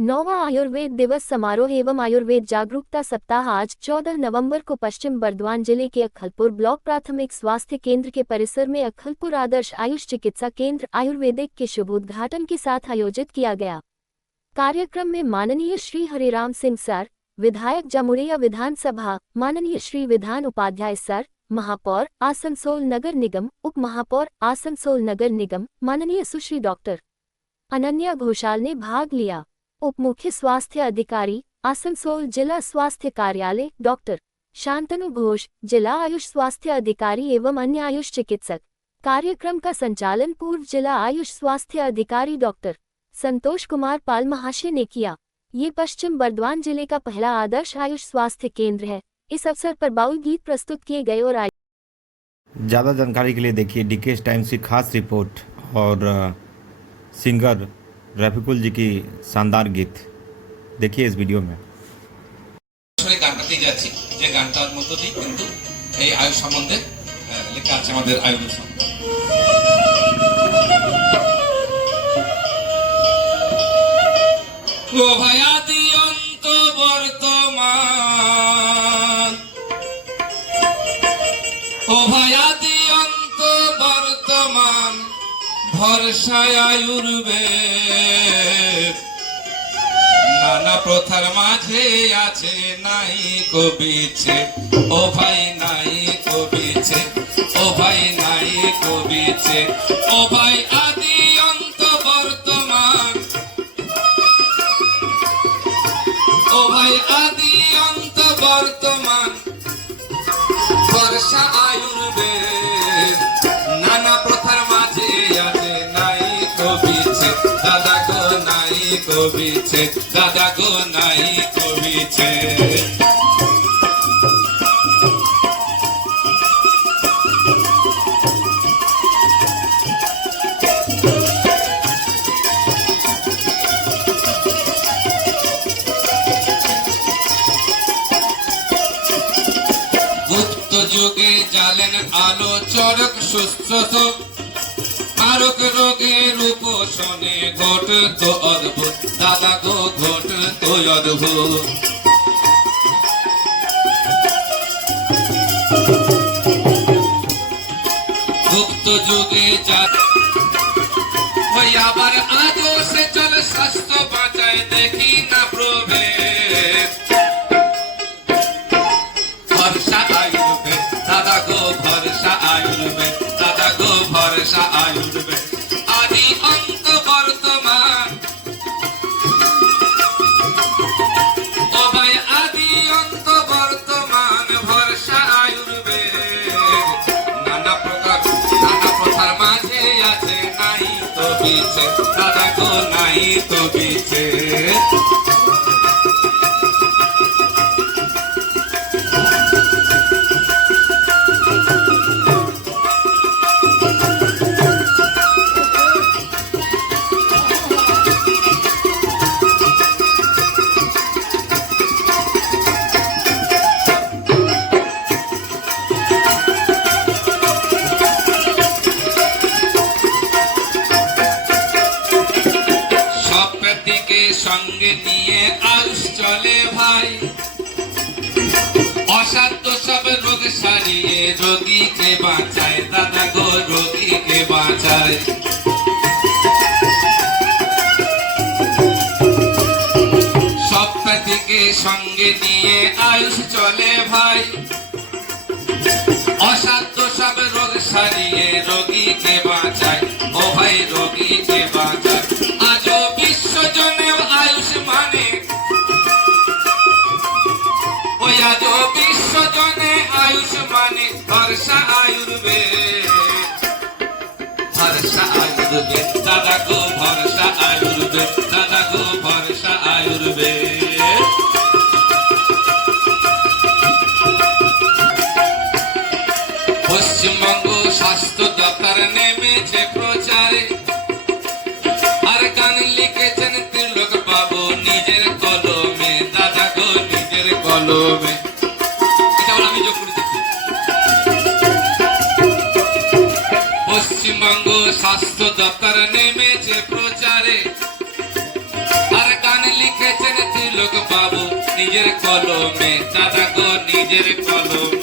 नौवां आयुर्वेद दिवस समारोह एवं आयुर्वेद जागरूकता सप्ताह आज 14 नवंबर को पश्चिम बर्धमान जिले के अक्खलपुर ब्लॉक प्राथमिक स्वास्थ्य केंद्र के परिसर में अक्खलपुर आदर्श आयुष चिकित्सा केंद्र आयुर्वेदिक के शुभोद्घाटन के साथ आयोजित किया गया। कार्यक्रम में माननीय श्री हरिराम सिंह सर, विधायक जमुरिया विधानसभा, माननीय श्री विधान उपाध्याय सर, महापौर आसनसोल नगर निगम, उप महापौर आसनसोल नगर निगम, माननीय सुश्री डॉक्टर अनन्या घोषाल ने भाग लिया। उप मुख्य स्वास्थ्य अधिकारी आसनसोल जिला स्वास्थ्य कार्यालय डॉक्टर शांतनु घोष, जिला आयुष स्वास्थ्य अधिकारी एवं अन्य आयुष चिकित्सक। कार्यक्रम का संचालन पूर्व जिला आयुष स्वास्थ्य अधिकारी डॉक्टर संतोष कुमार पाल महाशय ने किया। ये पश्चिम बर्धमान जिले का पहला आदर्श आयुष स्वास्थ्य केंद्र है। इस अवसर पर बाउल गीत प्रस्तुत किए गए और ज़्यादा जानकारी के लिए देखिए डीकेएस टाइम्स की खास रिपोर्ट और सिंगर रफिकुल जी की शानदार गीत देखिए इस वीडियो में। গানটাতে যাচ্ছি যে গানটার মধ্য দিয়ে কিন্তু এই আয়ু সম্বন্ধে লেখা আছে আমাদের আয়ুর্বেদ সম্বন্ধে। ও ভয়াদি অন্ত বর্তমান, ও ভয়াদি অন্ত বর্তমান, ভরসায় আয়ুর্বেদ। নানা প্রথার মাঝে আছে নাই কবিছে, ও ভাই নাই কবিছে, ও ভাই নাই কবিছে, ও ভাই আদি অন্ত বর্তমান, ও ভাই আদি অন্ত বর্তমান, বর্ষা আয়ুর্বেদ। নানা প্রথার মাঝে আছে নাই কবিছে, দাদা গো নাই কবিছে, দাদা গো নাই কবিছে। গুপ্ত যুগে জালেন আলো চরক সুস্থ, মারক রোগের উপশনে ঘট তো অদ্ভুত, দাদা গো ঘট তো অদ্ভুত। গুপ্ত যুগে ওই আবার আজও সে চল স্বাস্থ্য বাঁচায় দেখি না প্রভেদ। ভরসা আয়ুর্বেদ, দাদা গো ভরসা আয়ুর্বেদ, দাদা গো ভরসা আয়ুর্বেদ। আদি অন্ত বর্তমান, ও ভাই আদি অন্ত বর্তমান, ভরসা আয়ুর্বেদ। নানা প্রথার মাঝে আছে নাই তো বিছে, দাদা গো নাই তো বিছে। সঙ্গে নিয়ে আয়ুষ চলে ভাই, অসাধ্য সব রোগ সারিয়ে রোগীকে বাঁচায়, দাদা গো রোগীকে বাঁচায়। সব ব্যাধিকে সঙ্গে নিয়ে আয়ুষ চলে ভাই, অসাধ্য সব রোগ সারিয়ে রোগীকে বাঁচায়, ও ভাই রোগীকে বাঁচায়। আজও বিশ্বজনেও আয়ুষ মানে, ওই আজও বিশ্বজনে আয়ুষ মানে, ভরসা আয়ুর্বেদ, ভরসা আয়ুর্বেদ, দাদা গো ভরসা আয়ুর্বেদ, দাদা গো ভরসা আয়ুর্বেদ। পশ্চিমবঙ্গ স্বাস্থ্য দপ্তর নেমেছে প্রচারে, আর গান লিখেছেন তিলক বাবু নিজের কলমে, দাদা গো নিজের কলমে। আমি যোগ করে দিচ্ছি। পশ্চিমবঙ্গ স্বাস্থ্য দপ্তর নেমেছে প্রচারে, নিজের কলমে, দাদা গো নিজের কলমে।